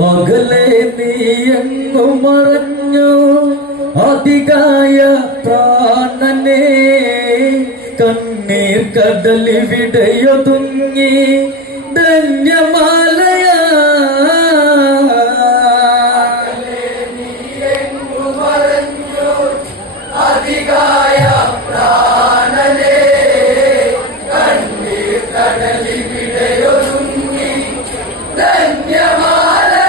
അകലെ നീ എങ്ങു മറഞ്ഞു അധികായ പ്രാണനെ കണ്ണീർ കടലിവിടെയൊതുങ്ങി ധന്യമാലയ അധികായ പ്രാണനെ കണ്ണീർ കടലിവിടെയൊതുങ്ങി ധന്യമാലയ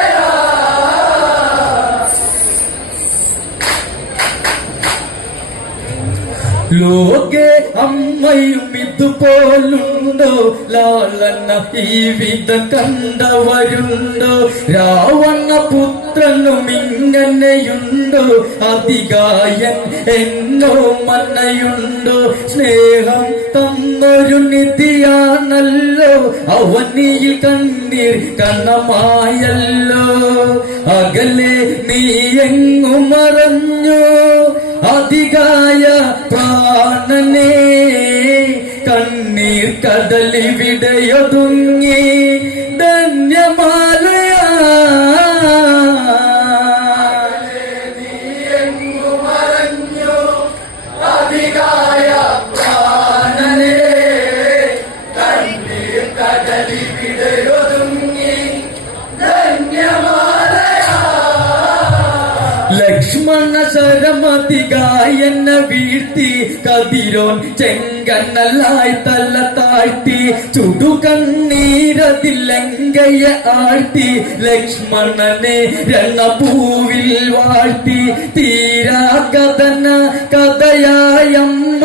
ലോകെ അമ്മയും ഇതുപോലുണ്ടോ ലാളന ഈ വിധം കണ്ടവരുണ്ടോ രാവണ പുത്രനും ഇങ്ങനെയുണ്ടോ അധികായൻ എന്നോ മന്നയുണ്ടോ സ്നേഹം തന്നൊരു നിധിയാണല്ലോ അവനിൽ കണ്ണീർ കണ്ണമായല്ലോ അകലെ നീ എങ്ങു മറഞ്ഞു അധികായ പ്രാണനെ കണ്ണീർ കടലിവിടെയൊതുങ്ങി ധന്യമാലയ നീ എങ്ങു മറഞ്ഞു അധികായ പ്രാണനെ കണ്ണീർ കടലിവിടെയൊതുങ്ങി ധന്യമാലയ ലക്ഷ്മണ ശരമതികായെന്ന വീഴ്ത്തി കതിരോൻ ചെങ്കണ്ണലായി തല താഴ്ത്തി ചുടുകണ്ണീരതിൽ ലങ്കയെ ആഴ്ത്തി ലക്ഷ്മണനെ രണഭൂവിൽ വാഴ്ത്തി തീരാ കഥന കഥയായമ്മ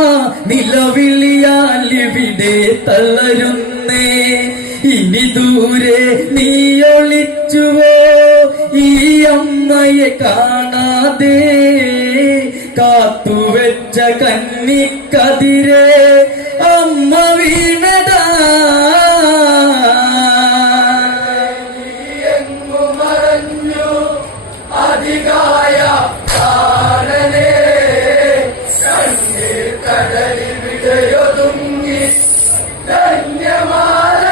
നിലവിളിയാലിവിടെ തളരുന്നേ ഇനി ദൂരെ നീ ഒളിച്ചുവോ ഈ അമ്മയെ കാണാതെ കാത്തുവെച്ച കന്നിക്കതിരെ അമ്മ വീണതാ എങ്ങു മറഞ്ഞു അധികായ പ്രാണനെ കണ്ണീർ കടലിവിടെയൊതുങ്ങി ധന്യമാലയ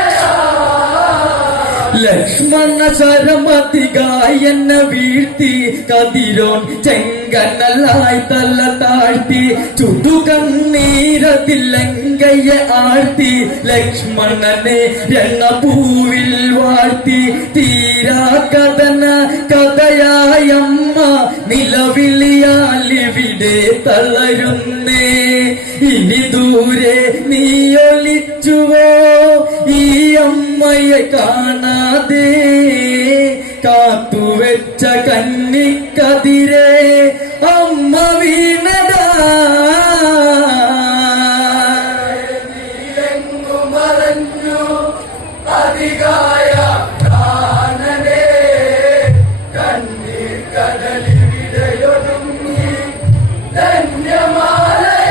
ലക്ഷ്മണ ശരമതികായെന്ന വീഴ്ത്തി കതിരോൻ ചെങ്കണ്ണലായി തല താഴ്ത്തി ചുടുകണ്ണീരതിൽ ലങ്കയെ ആഴ്ത്തി ലക്ഷ്മണനെ രണഭൂവിൽ വാഴ്ത്തി തീരാ കഥന കഥയായമ്മ നിലവിളിയാലിവിടെ തളരുന്നേ ഇനി ദൂരെ നീ ഒളിച്ചുവോ ഈ അമ്മയെ കാണാതെ കാത്തുവെച്ച കന്നിക്കതിരെ അമ്മ വീണതാ എങ്ങു മറഞ്ഞു അധികായ പ്രാണനെ കണ്ണീർ കടലിവിടെയൊതുങ്ങി ധന്യമാലയ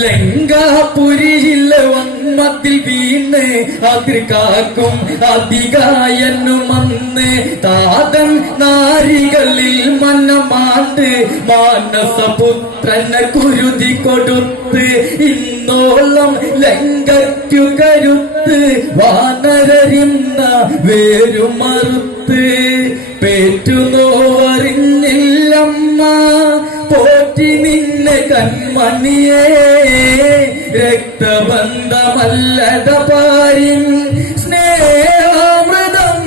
ലങ്കാപുരിയിൽ വന്മത്തിൽ വീണ് അതിർ കാക്കും അധികായനും അന്ന് താതൻ നാരികളിൽ മനമാണ്ട് മാനസപുത്രനെ കുരുതി കൊടുത്ത് ഇന്നോളം ലങ്കയ്ക്കു കരുത്ത് വാനരരിന്ന വേരുമറുത്ത് പേറ്റുനോവറിഞ്ഞില്ലമ്മ പോറ്റി നിന്നെ കൺമണിയേ രക്തബന്ധമല്ലത പാരിൻ സ്നേഹാമൃതം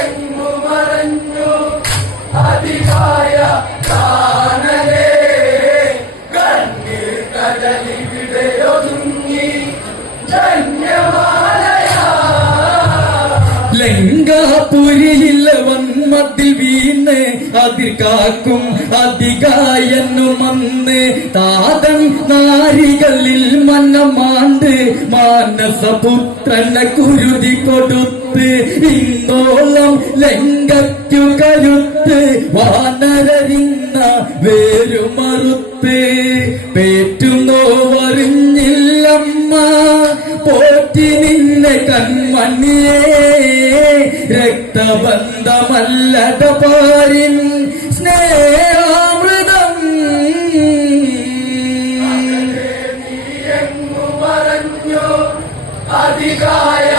എങ്ങു മറഞ്ഞു അധികായ പ്രാണനെ കണ്ണീർ കടലിവിടെയൊതുങ്ങി ധന്യമാലയ ലങ്കാപുരിയിൽ വന്മത്തിൽ വീണ് അതിർ കാക്കും അധികായനും അന്ന് താതൻ നാരികളിൽ മനമാണ്ട് മാനസപുത്രനെ കുരുതി കൊടുത്ത് ഇന്നോളം ലങ്കയ്ക്കു കരുത്ത് വാനരരിന്ന വേരുമറുത്ത് പേറ്റുനോവറിഞ്ഞില്ലമ്മ പോറ്റി നിന്നെ കൺമണിയേ രക്തബന്ധമല്ലത പാരിൻ സ്നേഹാമൃതം നീ എങ്ങു മറഞ്ഞു അധികായ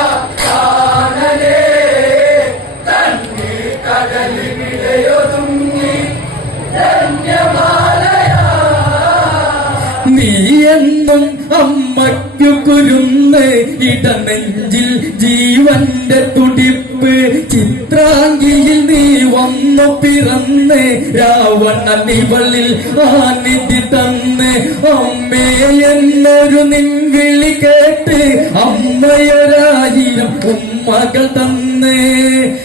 എന്നും അമ്മയ്ക്കു കുരുന്ന് ഇടനെഞ്ചിൽ ജീവന്റെ തുടിപ്പ് ചിത്രാംഗിയിൽ നീ വന്നു പിറന്ന് രാവണനിവളിൽ ആനിധി തന്ന് അമ്മേ എന്നൊരു നിൻവിളി കേട്ട് അമ്മയൊരായിരം ഉമ്മകൾ തന്ന്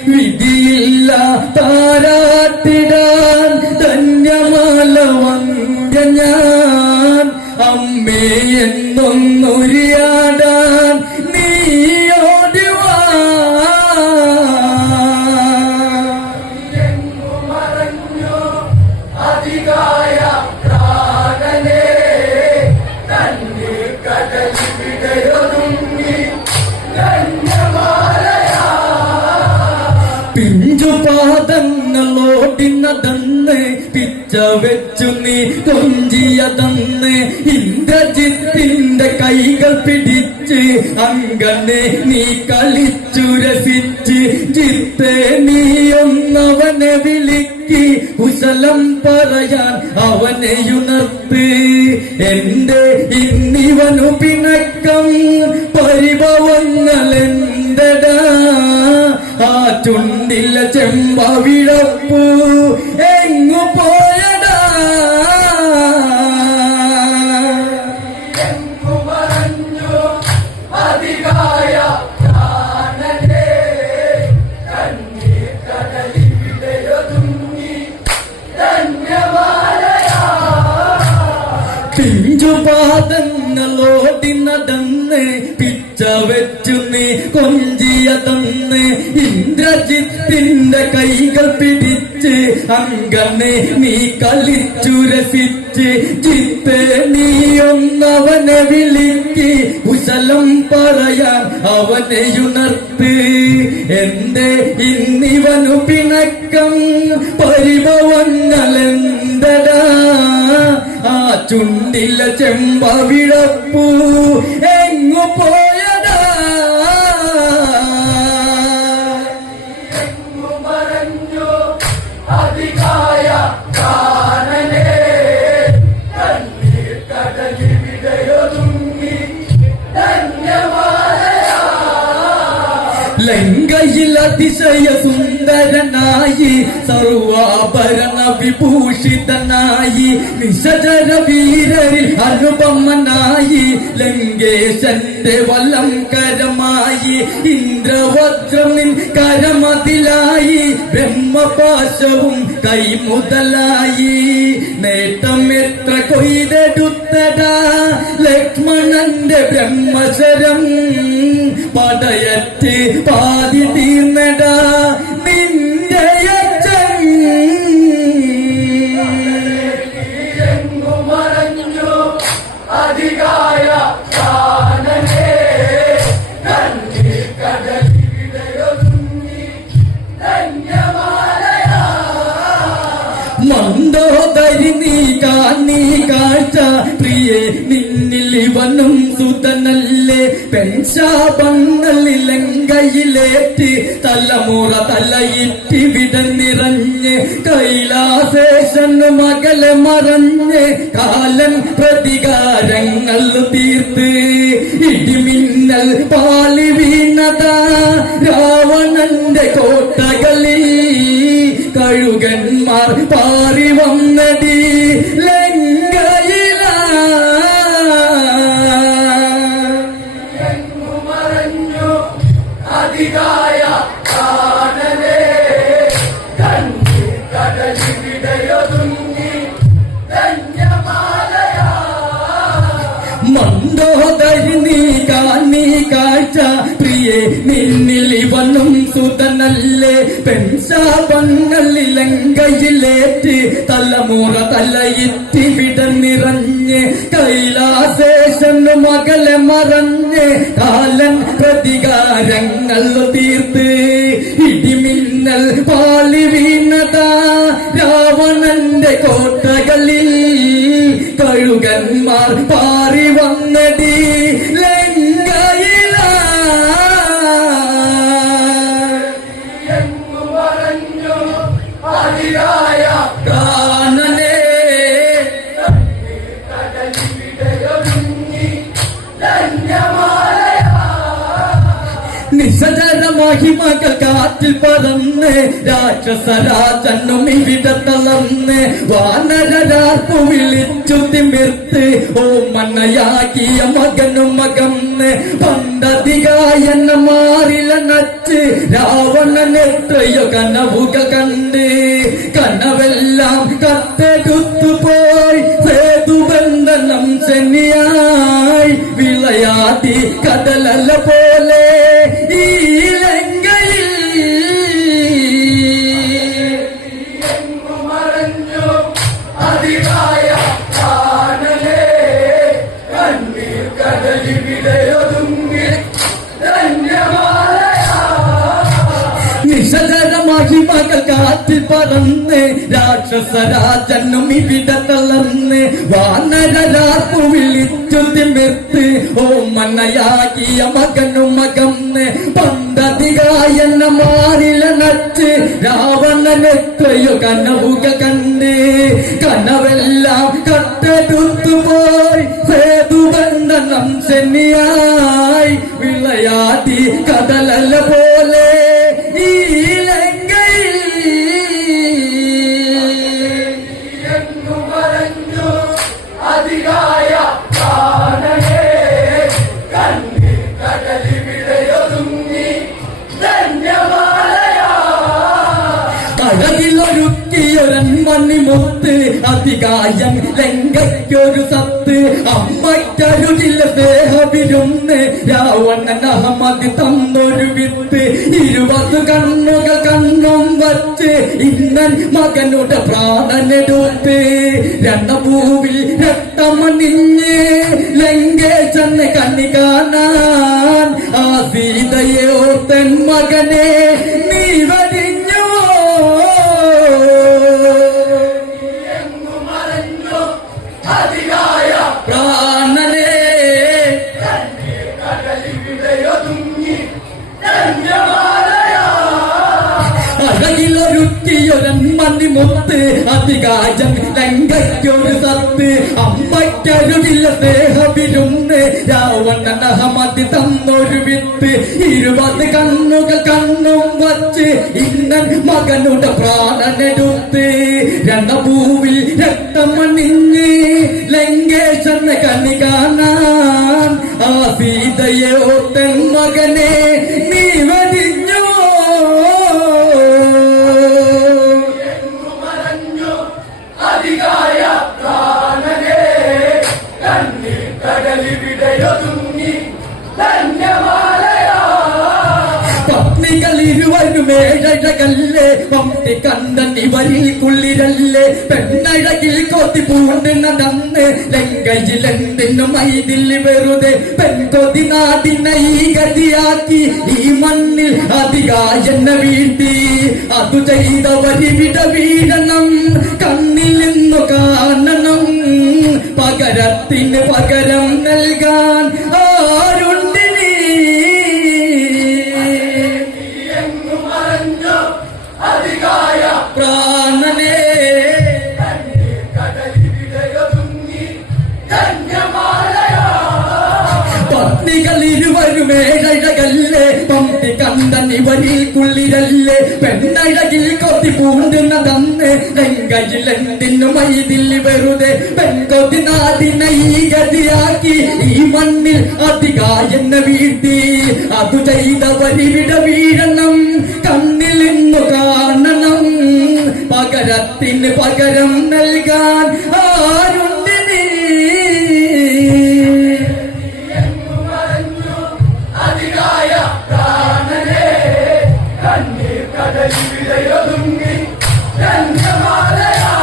വിധിയില്ല താരാട്ടിടാൻ ധന്യമാല വന്യ ഞാൻ അമ്മേ എന്നൊന്നൊരിയാടാൻ നീയോടിവാ മറഞ്ഞു അധികായ പ്രാണനേ തന്നെ കടലിവിടയൊതുങ്ങി പിഞ്ചുപാദങ്ങളോടി നടന്ന് പിച്ച വെച്ചു നീ കൊഞ്ചിയതന്ന് ഇന്ദ്രജിത്തിന്റെ കൈകൾ പിടിച്ച് അങ്കനെ നീ കളിച്ചു രസിച്ച് ചിത്തെ നീ ഒന്നവനെ വിളിക്ക് കുശലം പറയാൻ അവനെയുണർത്ത് എന്റെ ഇന്നിവനു പിണക്കം പരിഭവങ്ങളെന്തടാ ആ ചുണ്ടില്ല ചെമ്പവിഴപ്പൂ എങ്ങു പോയടാ എങ്ങു മറഞ്ഞു അധികായ പ്രാണനേ കണ്ണീർ കടലിവിടയൊതുങ്ങി ധന്യമാലയാ പിഞ്ചുപാദങ്ങളോടി നടന്ന് പിച്ച വെച്ചു നീ കൊഞ്ചിയതന്ന് ഇന്ദ്രജിത്തിന്റെ കൈകൾ പിടിച്ച് അങ്കനെ നീ കളിച്ചു രസിച്ച് ചിത്തെ നീ ഒന്നവനെ വിളിക്ക് കുശലം പറയാൻ അവനെയുണർത്ത് എന്റെ ഇന്നിവനു പിണക്കം പരിഭവങ്ങളെന്തടാ ആ ചുണ്ടില ചെമ്പവിഴപ്പൂ എങ്ങു പോയടാ എങ്ങു മറഞ്ഞു അധികായ പ്രാണനേ കണ്ണീർ കടലിവിടയൊതുങ്ങി ധന്യമാലയാ ലങ്കയിൽ അതിശയ സുന്ദരനായി സർവാഭരണ വിഭൂഷിതനായി നിശചര വീരരിൽ അനുപമനായി ലങ്കേശന്റെ വലംകരമായി ഇന്ദ്രവജ്രം നിൻ കരമതിലായി ബ്രഹ്മപാശവും കൈമുതലായി നേട്ടം എത്ര കൊയ്തെടുത്തടാ ലക്ഷ്മണന്റെ ബ്രഹ്മശരം പടയറ്റ് പാതി തീർന്നടാ നിന്റെ അച്ഛൻ എങ്ങു മറഞ്ഞു അധികായ പ്രാണനേ കണ്ണീർ കടലിവിടയൊതുങ്ങി ധന്യമാലയാ മന്ദോദരി നീ കാണീ കാഴ്ച പ്രിയേ നിന്നിൽ ഇവനും സുതനല്ലേ പെൺശാപങ്ങളിൽ ലങ്കയിലേറ്റ് തലമുറ തലയിറ്റി വിടന്നിറഞ്ഞ് കൈലാസേശന് മകളെ മറഞ്ഞ് കാലൻ പ്രതികാരങ്ങൾ തീർത്ത് ഇടിമിന്നൽ പാളി വീണതാ രാവണന്റെ കോട്ടകളിൽ കഴുകന്മാർ പാറി വന്നടി ലങ്കയില എങ്ങു മറഞ്ഞു അധികായ പ്രാണനേ കണ്ണീർ കടലിവിടയൊതുങ്ങി ധന്യമാലയാ മന്ദോദരി നീ കാണീ കാഴ്ച പ്രിയേ നിന്നിൽ ഇവനും സുതനല്ലേ പെൺശാപങ്ങളിൽ ലങ്കയിലേറ്റ് തലമുറ തലയിറ്റി വിടന്നിറഞ്ഞ് കൈലാസേശന് മകളെ മറഞ്ഞ് കാലൻ പ്രതികാരങ്ങൾ തീർത്ത് ഇടിമിന്നൽ പാളി വീണതാ രാവണന്റെ കോട്ടകളിൽ കഴുകന്മാർ പാറി വന്നടി ലങ്കയില എങ്ങു മറഞ്ഞു അധികായ കാനനേ കടലിവിടയൊതുങ്ങി നിശചര മഹിമകൾ കാറ്റിൽ പറന്ന് രാക്ഷസരാജനും ഇവിടെ തളർന്ന് വാനരരാർപ്പു വിളിച്ചു തിമിർത്ത് ഓ മണ്ണയാക്കിയ മകനും മകന്ന് പണ്ടധികായെന്ന മാറില നച്ച് രാവണൻ എത്രയോ കനവുകൾ കണ്ട് കനവെല്ലാം കത്തെടുത്തുപോയി സേതുബന്ധനം ശനിയായി വിളയാടി കടലല പോലെ ഈ ലങ്കയിൽ മറഞ്ഞു അതികായ കാനലേ കണ്ണീർ കടലിവിടെയൊതുങ്ങി ധന്യമാലയാ നിശചര മഹിമകൾ കാറ്റിൽ പറന്ന് രാക്ഷസരാജനും ഇവിടെ തളർന്ന് വാനരരാർപ്പു വിളിച്ചു തിമിർത്ത് ഓ മണ്ണയാക്കിയ മകനും മകന്ന് പണ്ടധികായെന്ന മാറില നച്ച് രാവണൻ എത്രയോ കനവുകൾ കണ്ട് കനവെല്ലാം കട്ടെടുത്തുപോയി സേതുബന്ധനം ശനിയായി വിളയാടി കടലല പോലെ ഈ ലങ്കയിൽ എന്നു മറഞ്ഞു അതികായ കാനലേ കണ്ണീർ കടലിവിടെയൊതുങ്ങി ധന്യമാലയാ അഴകിലൊരുക്കിയൊരൻ മണിമുത്ത് അതികായം ലങ്കയ്ക്കൊരു സത്ത് അമ്മയ്ക്കരുകില്ല സ്നേഹവിരുന്ന് രാവണൻ അഹമ്മദ് തന്നൊരു വിത്ത് 20 കണ്ണുകൾ കണ്ണും വച്ച് ഇന്നൻ മകനുടെ പ്രാണനെടുത്ത് രണഭൂവിൽ രക്തമണിഞ്ഞ് ലങ്കേശന് കണ്ണി കാണാൻ ആ സീതയെ ഓർത്തൻ മകനെ നീ വരിഞ്ഞോ എന്നു മറഞ്ഞു അതികായ പ്രാണനെ കണ്ണീർ കടലിവിടെയൊതുങ്ങി ധന്യമാലയാ അഴകിലൊരുക്കിയൊരൻ മണിമുത്ത് അതികായം ലങ്കയ്ക്കൊരു സത്ത് അമ്മയ്ക്കരുവില്ല സ്നേഹവിരുന്ന് രാവണൻ അഹമ്മദ് തന്നൊരു വിത്ത് 20 കണ്ണുകൾ കണ്ണും വച്ച് ഇന്നൻ മകനുടെ പ്രാണനെടുത്ത് രണഭൂവിൽ രക്തമണിഞ്ഞ് ലങ്കേശന് കണ്ണി കാണാൻ ആ സീതയെ ഓർത്തൻ മകനെ നീ വരിഞ്ഞോ എന്നു മറഞ്ഞു അതികായ പ്രാണനേ കണ്ണീർ കടലിവിടെയൊതുങ്ങി ധന്യമാലയാ പത്നികൾ ഇരുവരുമേഴകല്ലേ പമ്പി കണ്ടൻ ഇവരിൽ കുള്ളിരല്ലേ പെണ്ണഴകിൽ കൊതി പൂണ്ട് നടന്ന് ലങ്കയിലെന്തിനു മൈതിൽ വെറുതെ പെൺകൊതി നാടിനെ ഈ ഗതിയാക്കി ഈ മണ്ണിൽ അധികായെന്നെ വീഴ്ത്തി അതു ചെയ്തവരിവിടെ വീഴണം കണ്ണിൽ നിന്നു കാണണം പകരത്തിന് പകരം നൽകാൻ ആരുണ്ടിനി എന്നു മറഞ്ഞു അതികായ പ്രാണനേ കണ്ണീർ കടലിവിടെയൊതുങ്ങി ധന്യമാലയാ പത്നികൾ ഇരുവരുമേഴകല്ലേ പമ്പി കണ്ടൻ ഇവരിൽ കുള്ളിരല്ലേ പെണ്ണഴകിൽ കൊതി പൂണ്ട് നടന്ന് ലങ്കയിലെന്തിനു മൈതിൽ വെറുതെ പെൺകൊതി നാടിനെ ഈ ഗതിയാക്കി ഈ മണ്ണിൽ അധികായെന്നെ വീഴ്ത്തി അതു ചെയ്തവരിവിടെ വീഴണം കണ്ണിൽ നിന്നു കാണണം പകരത്തിന് പകരം നൽകാൻ ആരുണ്ടിനി എന്നു മറഞ്ഞു അതികായ പ്രാണനേ കണ്ണീർ കടലിവിടെയൊതുങ്ങി ധന്യമാലയാ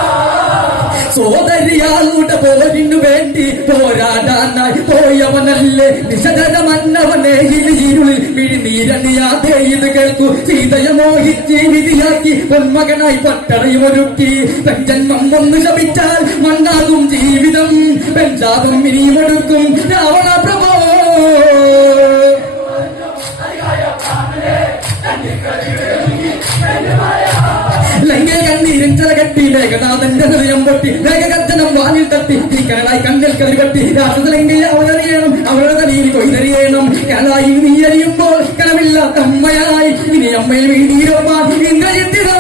സോദരിയാളുടെ പോരിനു വേണ്ടി പോരാടാനായി പോയവനല്ലേ നിശകര മന്നവനെ ഇരുളിൽ വിഴിനീരണിയാതെ ഇത് കേൾക്കൂ സീതയെ മോഹിച്ച് വിധിയാക്കി പൊന്മകനായി പട്ടറയുമൊരുക്കി പെൺജന്മം ഒന്ന് ശപിച്ചാൽ മണ്ണാകും ജീവിതം പെൺശാപം ഇനിയുമൊടുക്കും രാവണ പ്രഭോ അതികായ പ്രാണനേ കണ്ണീർ കടലിവിടെയൊതുങ്ങി ധന്യമാലയാ ലങ്കേ കണ്ണീരിൻ ചിറകട്ടി മേഘനാഥന്റെ ഹൃദയം പൊട്ടി മേഘഗർജനം വാനിൽ തട്ടി തീക്കനലായി കണ്ണിൽ കതിപട്ടി രാക്ഷസലങ്കയെ അവരറിയണം അവരുടെ തലയിൽ കൊയ്തറിയണം കലായി നീ അറിയുമ്പോൾ കനമില്ലാത്ത അമ്മയായി ഇനി അമ്മയിൽ വീടീരപ്പാൻ ഇന്ദ്രജിത്തിതാ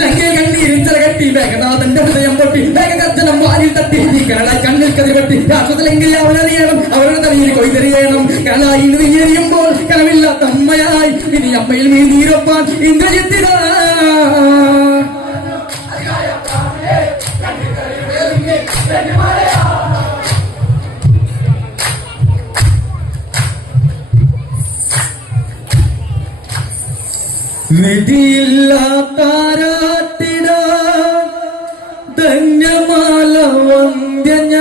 ലങ്കേ കണ്ണീരിൻ ചിറകട്ടി മേഘനാഥന്റെ ഹൃദയം പൊട്ടി മേഘഗർജനം വാനിൽ തട്ടി തീക്കനലായി കണ്ണിൽ കതിപട്ടി രാക്ഷസലങ്കയെ അവരറിയണം അവരുടെ തലയിൽ കൊയ്തറിയണം കലായി നീ അറിയുമ്പോൾ കനമില്ലാത്ത അമ്മയായി ഇനി അമ്മയിൽ വീടീരപ്പാൻ ഇന്ദ്രജിത്തിതാ വിധിയില്ലാത്താരാട്ടിട ധന്യമാല വന്ധ്യഞ്ഞ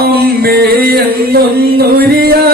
അമ്മേ എന്നൊന്നുരിയാ